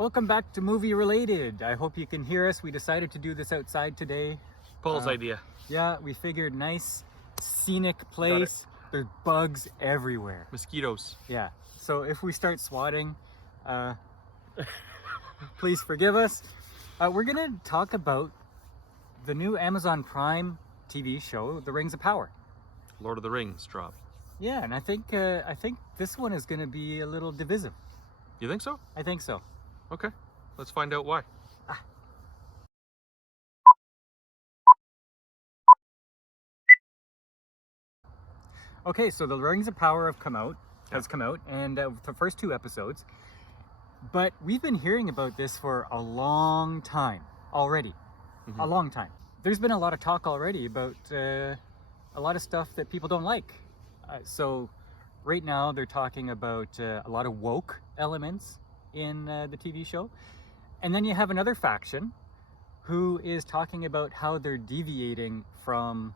Welcome back to Movie Related. I hope you can hear us. We decided to do this outside today. Paul's idea. Yeah, we figured nice, scenic place. There's bugs everywhere. Mosquitoes. Yeah, so if we start swatting, please forgive us. We're going to talk about the new Amazon Prime TV show, The Rings of Power. Lord of the Rings drop. Yeah, and I think this one is going to be a little divisive. You think so? I think so. Okay, let's find out why. Okay, so The Rings of Power has come out, and the first 2 episodes. But we've been hearing about this for a long time already. A long time. There's been a lot of talk already about a lot of stuff that people don't like. So right now they're talking about a lot of woke elements in the TV show. And then you have another faction who is talking about how they're deviating from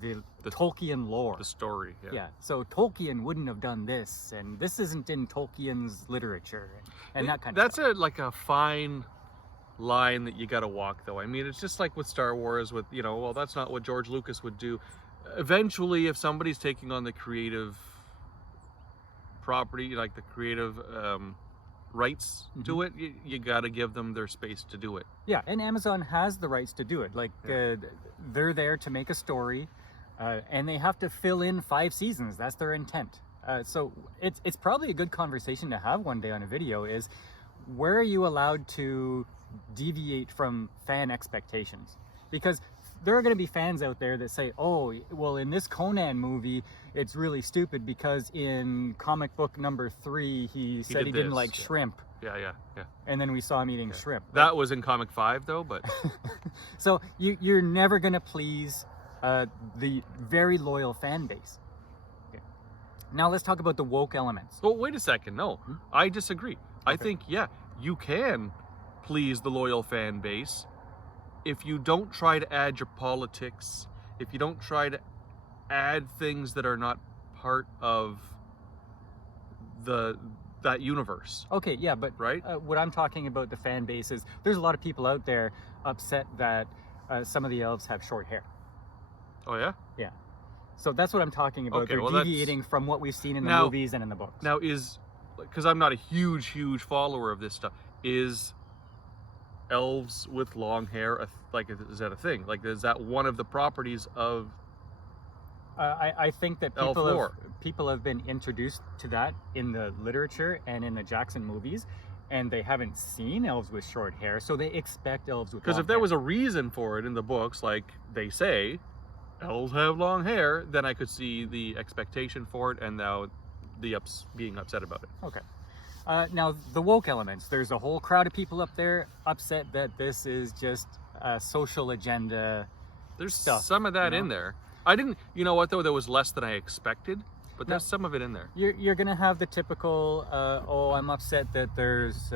the Tolkien lore. The story, Yeah, so Tolkien wouldn't have done this, and this isn't in Tolkien's literature, and that kind of stuff. That's like a fine line that you gotta walk, though. I mean, it's just like with Star Wars, with, well, that's not what George Lucas would do. Eventually, if somebody's taking on the creative property, like the creative rights to it, you gotta give them their space to do it. Yeah, and Amazon has the rights to do it. Like, they're there to make a story, and they have to fill in 5 seasons. That's their intent. So it's probably a good conversation to have one day on a video is, where are you allowed to deviate from fan expectations? Because there are going to be fans out there that say, oh, well, in this Conan movie, it's really stupid because in comic book number 3, he said he didn't like shrimp. Yeah. And then we saw him eating shrimp. That was in comic 5, though, but... So you're never going to please the very loyal fan base. Okay. Now let's talk about the woke elements. Well, wait a second. No, I disagree. Okay. I think, you can please the loyal fan base if you don't try to add your politics, if you don't try to add things that are not part of that universe. Okay, yeah, but right? What I'm talking about the fan base is there's a lot of people out there upset that some of the elves have short hair. Oh yeah? Yeah. So that's what I'm talking about. Okay, They're deviating from what we've seen in the movies and in the books. Now because I'm not a huge follower of this stuff, is elves with long hair is that a thing? Like, is that one of the properties of I think that people have been introduced to that in the literature and in the Jackson movies, and they haven't seen elves with short hair, so they expect elves with long hair. Because if there was a reason for it in the books, like they say elves have long hair, then I could see the expectation for it, and now being upset about it. Okay. Now, the woke elements. There's a whole crowd of people up there upset that this is just a social agenda. There's stuff, some of that in there. I didn't, you know what, though? There was less than I expected, but there's some of it in there. You're going to have the typical, I'm upset that there's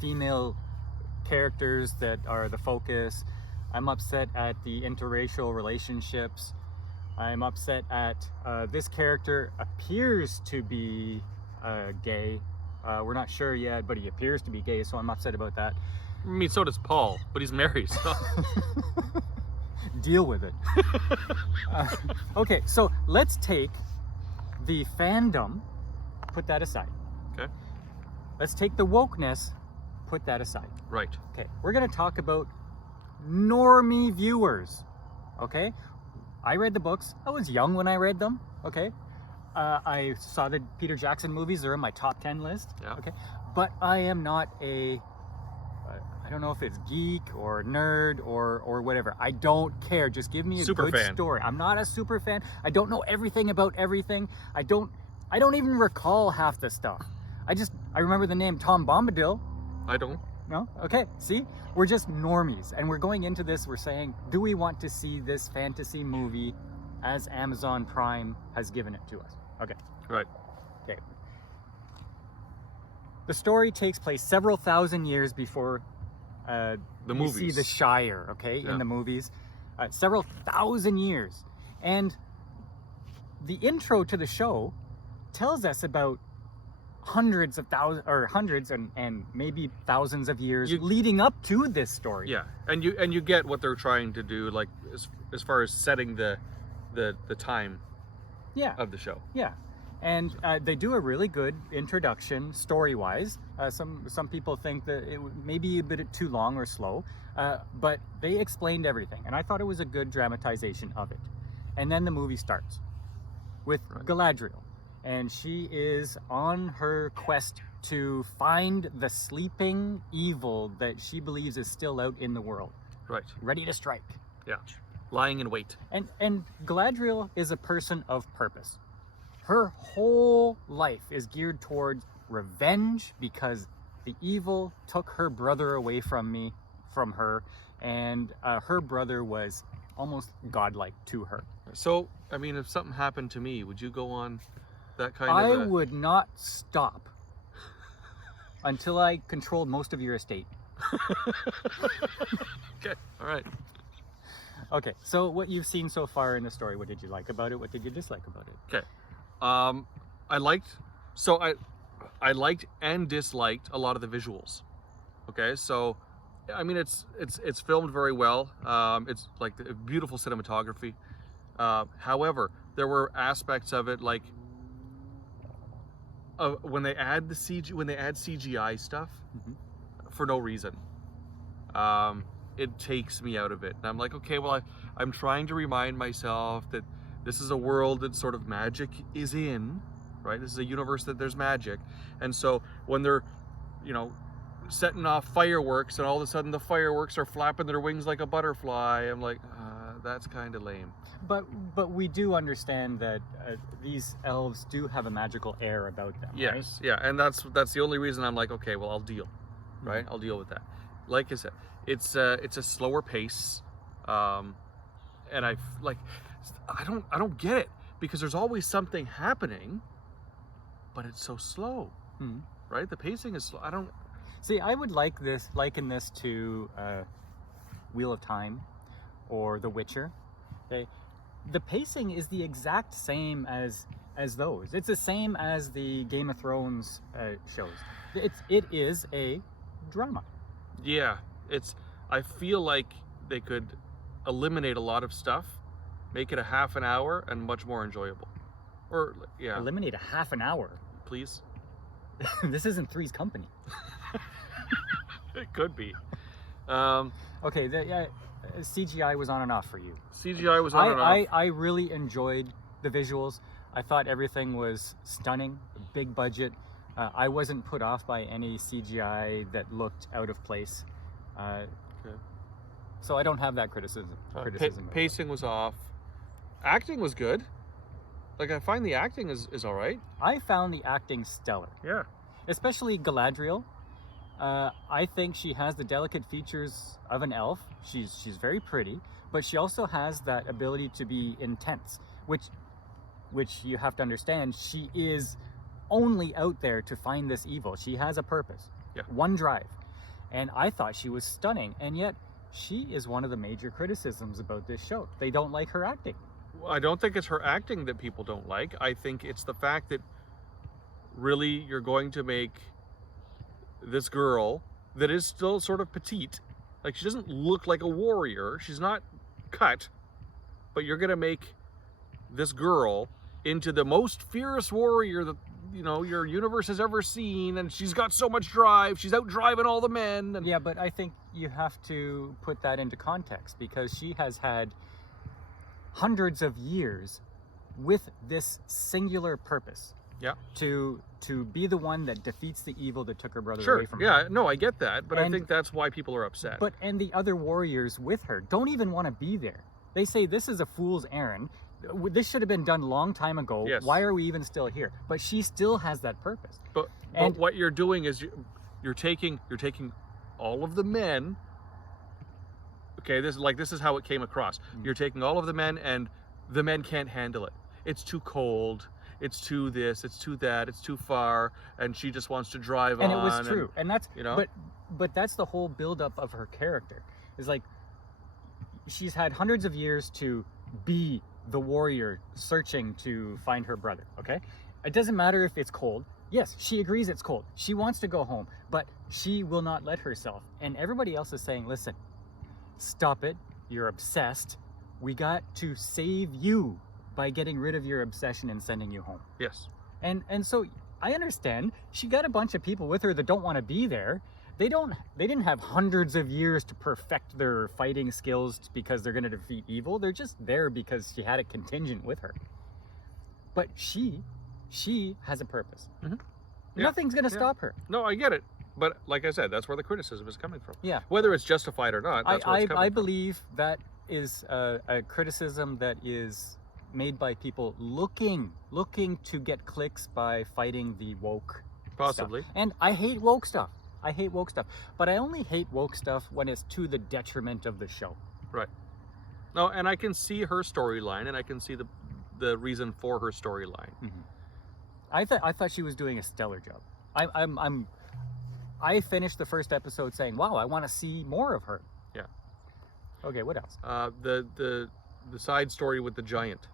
female characters that are the focus. I'm upset at the interracial relationships. I'm upset at this character appears to be gay. We're not sure yet, but he appears to be gay, so I'm upset about that. I mean, so does Paul, but he's married, so... Deal with it. Okay, so let's take the fandom, put that aside. Okay. Let's take the wokeness, put that aside. Right. Okay, we're going to talk about normie viewers. Okay? I read the books. I was young when I read them. Okay? I saw the Peter Jackson movies. They're in my top 10 list. Yeah. Okay? But I am not I don't know if it's geek or nerd or whatever. I don't care. Just give me a good story. I'm not a super fan. I don't know everything about everything. I don't even recall half the stuff. I remember the name Tom Bombadil. I don't. No? Okay. See? We're just normies. And we're going into this, we're saying, do we want to see this fantasy movie as Amazon Prime has given it to us? Okay. Right. Okay. The story takes place several thousand years before the You movies. see the Shire, okay, in the movies. Several thousand years. And the intro to the show tells us about hundreds of thousands, or hundreds and maybe thousands of years You- leading up to this story. Yeah, and you get what they're trying to do, like as far as setting the time Yeah. of the show. Yeah, and they do a really good introduction story-wise. Some people think that it may be a bit too long or slow, but they explained everything, and I thought it was a good dramatization of it. And then the movie starts with Right. Galadriel, and she is on her quest to find the sleeping evil that she believes is still out in the world, Right. ready to strike. Yeah. Lying in wait. And Galadriel is a person of purpose. Her whole life is geared towards revenge because the evil took her brother away from her, and her brother was almost godlike to her. So, I mean, if something happened to me, would you go on that kind I of a... would not stop until I controlled most of your estate. Okay, all right. Okay, so what you've seen so far in the story, what did you like about it? What did you dislike about it? Okay. I liked and disliked a lot of the visuals. Okay, so I mean it's filmed very well. It's like a beautiful cinematography. However, there were aspects of it like when they add CGI stuff for no reason. It takes me out of it, and I'm like, okay, well, I'm trying to remind myself that this is a world that sort of magic is in, right? This is a universe that there's magic, and so when they're, setting off fireworks, and all of a sudden the fireworks are flapping their wings like a butterfly, I'm like, that's kind of lame. But we do understand that these elves do have a magical air about them. Yes, yeah, and that's the only reason I'm like, okay, well, I'll deal, right? I'll deal with that. Like I said, it's a slower pace, and I don't get it because there's always something happening, but it's so slow, right? The pacing is slow. I don't see. I would liken this to Wheel of Time or The Witcher. Okay, the pacing is the exact same as those. It's the same as the Game of Thrones shows. It is a drama. Yeah, I feel like they could eliminate a lot of stuff, make it a half an hour and much more enjoyable. Or, yeah. Eliminate a half an hour? Please? This isn't Three's Company. It could be. Okay, CGI was on and off for you. CGI was on and off. I really enjoyed the visuals. I thought everything was stunning, big budget. I wasn't put off by any CGI that looked out of place. Okay. So I don't have that criticism. Pacing was off. Acting was good. Like, I find the acting is all right. I found the acting stellar. Yeah. Especially Galadriel. I think she has the delicate features of an elf. She's very pretty, but she also has that ability to be intense, which you have to understand. She is only out there to find this evil. She has a purpose. Yeah. One drive. And I thought she was stunning, and yet she is one of the major criticisms about this show. They don't like her acting. I don't think it's her acting that people don't like. I think it's the fact that really you're going to make this girl that is still sort of petite, like she doesn't look like a warrior, she's not cut, but you're going to make this girl into the most fierce warrior that your universe has ever seen, and she's got so much drive, she's out driving all the men. And... Yeah, but I think you have to put that into context because she has had hundreds of years with this singular purpose. Yeah. To be the one that defeats the evil that took her brother away from her. her. Yeah, no, I get that, but I think that's why people are upset. And the other warriors with her don't even want to be there. They say this is a fool's errand. This should have been done long time ago. Yes. Why are we even still here? But she still has that purpose. But what you're doing is you're taking all of the men. Okay, this is how it came across. You're taking all of the men, and the men can't handle it. It's too cold. It's too this. It's too that. It's too far, and she just wants to drive on. And it was true, and that's But that's the whole buildup of her character. Is like she's had hundreds of years to be the warrior searching to find her brother. Okay, it doesn't matter if it's cold. Yes, she agrees it's cold. She wants to go home, but she will not let herself. And everybody else is saying, listen, stop it. You're obsessed. We got to save you by getting rid of your obsession and sending you home. Yes. And so I understand she got a bunch of people with her that don't want to be there. They didn't have hundreds of years to perfect their fighting skills because they're going to defeat evil. They're just there because she had a contingent with her. But she has a purpose. Yeah. Nothing's going to stop her. No, I get it. But like I said, that's where the criticism is coming from. Yeah. Whether it's justified or not, that's where it's coming I from. believe that is a criticism that is made by people looking to get clicks by fighting the woke Possibly. stuff. And I hate woke stuff. But I only hate woke stuff when it's to the detriment of the show. Right. No, and I can see her storyline, and I can see the reason for her storyline. I thought she was doing a stellar job. I finished the first episode saying, "Wow, I want to see more of her." Yeah. Okay, what else? The side story with the giant.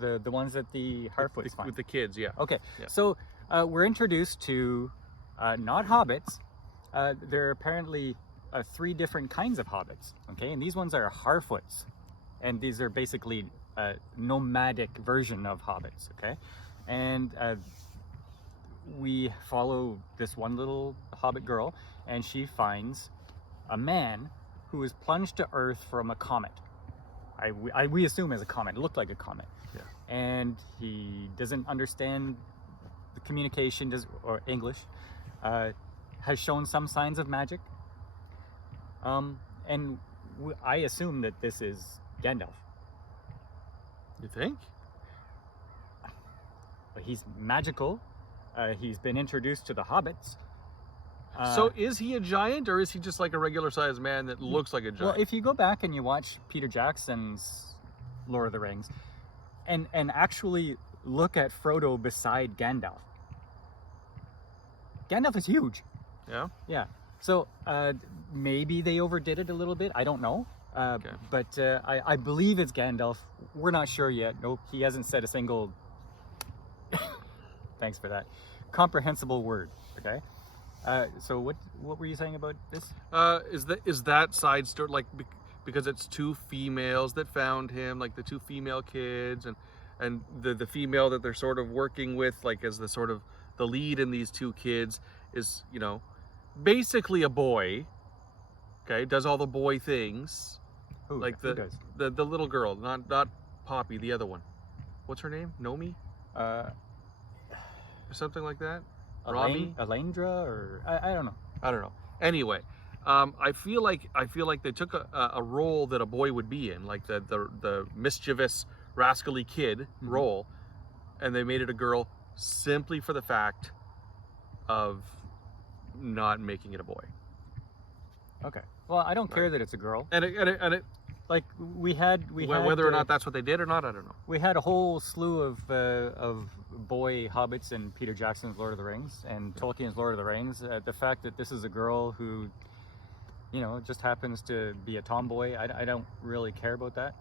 The ones that the Harfoots find With the kids, yeah. Okay, Yeah. so we're introduced to not hobbits. There are apparently 3 different kinds of hobbits. Okay, and these ones are Harfoots, and these are basically a nomadic version of hobbits. Okay, and we follow this one little hobbit girl, and she finds a man who is plunged to Earth from a comet. We assume as a comet. It looked like a comet. Yeah. And he doesn't understand the communication, or English. Has shown some signs of magic. And I assume that this is Gandalf. You think? He's magical. He's been introduced to the hobbits. So is he a giant, or is he just like a regular sized man that looks like a giant? Well, if you go back and you watch Peter Jackson's Lord of the Rings, and actually look at Frodo beside Gandalf, Gandalf is huge. Yeah? Yeah. So maybe they overdid it a little bit. I don't know. Okay. But I believe it's Gandalf. We're not sure yet. Nope. He hasn't said a single... Thanks for that. Comprehensible word. Okay. So what were you saying about this? Is that side story like because it's 2 females that found him, like the 2 female kids, and the female that they're sort of working with, like as the sort of the lead in these 2 kids is, you know, basically a boy. Okay, does all the boy things. Who, like who does? the little girl, not Poppy, the other one. What's her name? Normie? Or something like that. Elendra, or I don't know. I don't know. Anyway, I feel like they took a role that a boy would be in, like the mischievous, rascally kid role, and they made it a girl simply for the fact of not making it a boy. Okay. Well, I don't care that it's a girl. And it Like we had whether or not that's what they did or not, I don't know. We had a whole slew of boy hobbits in Peter Jackson's Lord of the Rings and Tolkien's Lord of the Rings. The fact that this is a girl who, you know, just happens to be a tomboy, I don't really care about that.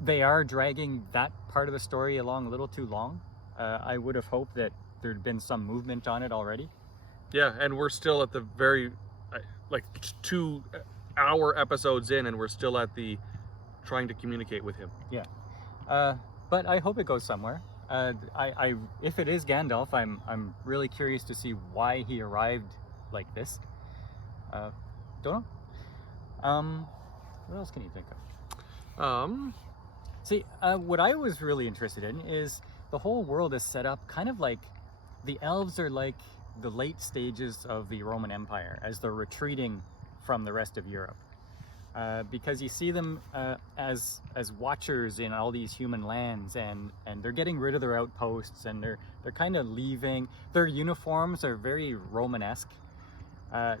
They are dragging that part of the story along a little too long. I would have hoped that there'd been some movement on it already. Yeah, and we're still at the very, like 2 hour episodes in, and we're still at the trying to communicate with him. Yeah. But I hope it goes somewhere. If it is Gandalf, I'm really curious to see why he arrived like this. Don't know. What else can you think of? See, what I was really interested in is the whole world is set up kind of like the elves are like the late stages of the Roman Empire as they're retreating from the rest of Europe. Because you see them as watchers in all these human lands, and they're getting rid of their outposts, and they're kind of leaving. Their uniforms are very Romanesque.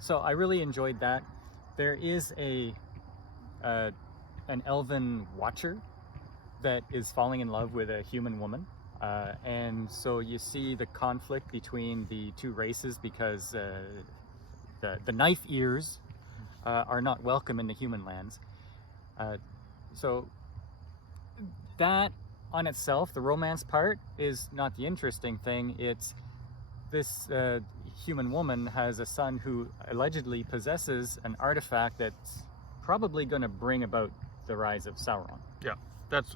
So I really enjoyed that. There is an elven watcher that is falling in love with a human woman. And so you see the conflict between the 2 races because the knife ears are not welcome in the human lands. So that on itself, the romance part is not the interesting thing. It's this human woman has a son who allegedly possesses an artifact that's probably going to bring about the rise of Sauron. Yeah.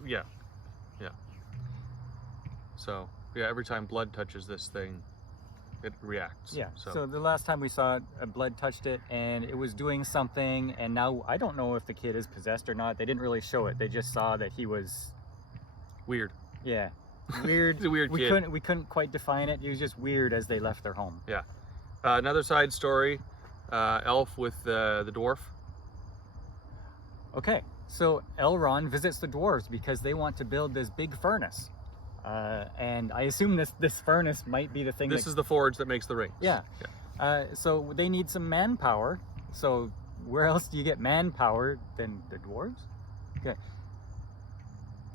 Yeah. So, yeah, every time blood touches this thing, it reacts. Yeah. So the last time we saw it, blood touched it, and it was doing something. And now I don't know if the kid is possessed or not. They didn't really show it. They just saw that he was weird. Yeah, weird. He's a weird kid. We couldn't quite define it. He was just weird as they left their home. Yeah. Another side story. Elf with the dwarf. Okay. So Elrond visits the dwarves because they want to build this big furnace. And I assume this furnace might be the thing. This is the forge that makes the rings. Yeah. So they need some manpower. So where else do you get manpower than the dwarves? Okay.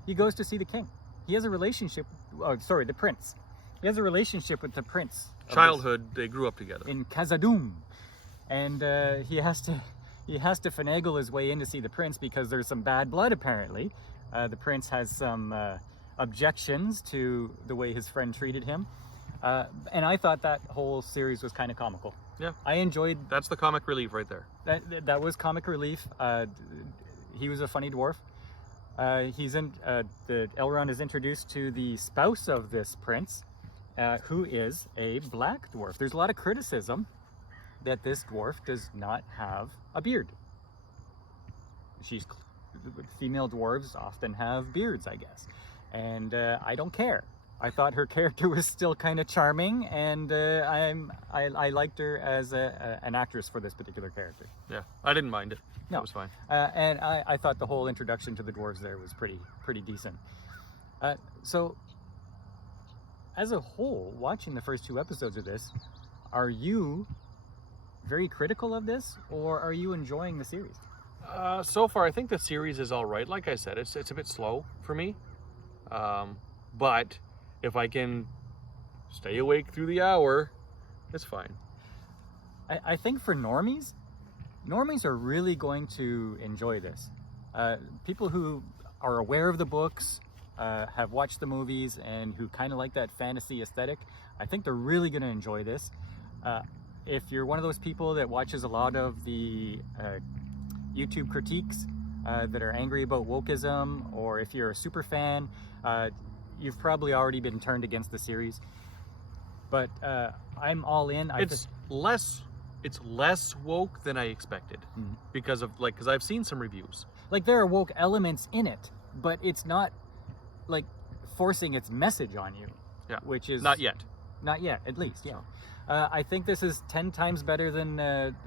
He goes to see the king. He has a relationship. Oh, sorry, the prince. He has a relationship with the prince. Childhood, they grew up together. In Khazad-dûm, and he has to finagle his way in to see the prince because there's some bad blood apparently. The prince has some objections to the way his friend treated him, and I thought that whole series was kind of comical. Yeah, I enjoyed. That's the comic relief right there. That was comic relief. He was a funny dwarf. The Elrond is introduced to the spouse of this prince, who is a black dwarf. There's a lot of criticism that this dwarf does not have a beard. Female dwarves often have beards, I guess, and I don't care. I thought her character was still kind of charming, and I liked her as an actress for this particular character. Yeah, I didn't mind it. No. It was fine. And I thought the whole introduction to the dwarves there was pretty decent. So, as a whole, watching the first 2 episodes of this, are you very critical of this, or are you enjoying the series? So far, I think the series is all right. Like I said, it's a bit slow for me. But if I can stay awake through the hour, it's fine. I think for normies are really going to enjoy this. People who are aware of the books, have watched the movies, and who kind of like that fantasy aesthetic, I think they're really going to enjoy this. If you're one of those people that watches a lot of the YouTube critiques that are angry about wokeism, or if you're a super fan, you've probably already been turned against the series. But I'm all in. It's less woke than I expected, because I've seen some reviews. Like, there are woke elements in it, but it's not like forcing its message on you. Yeah, which is not yet, at least. Yeah. I think this is 10 times better than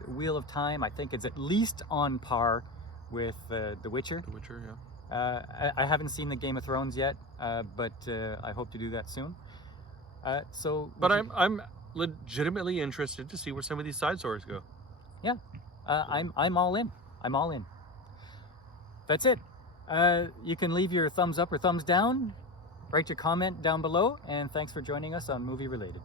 Wheel of Time. I think it's at least on par with The Witcher. The Witcher, yeah. I haven't seen the Game of Thrones yet, but I hope to do that soon. But I'm legitimately interested to see where some of these side stories go. Yeah, I'm all in. I'm all in. That's it. You can leave your thumbs up or thumbs down. Write your comment down below, and thanks for joining us on Movie Related.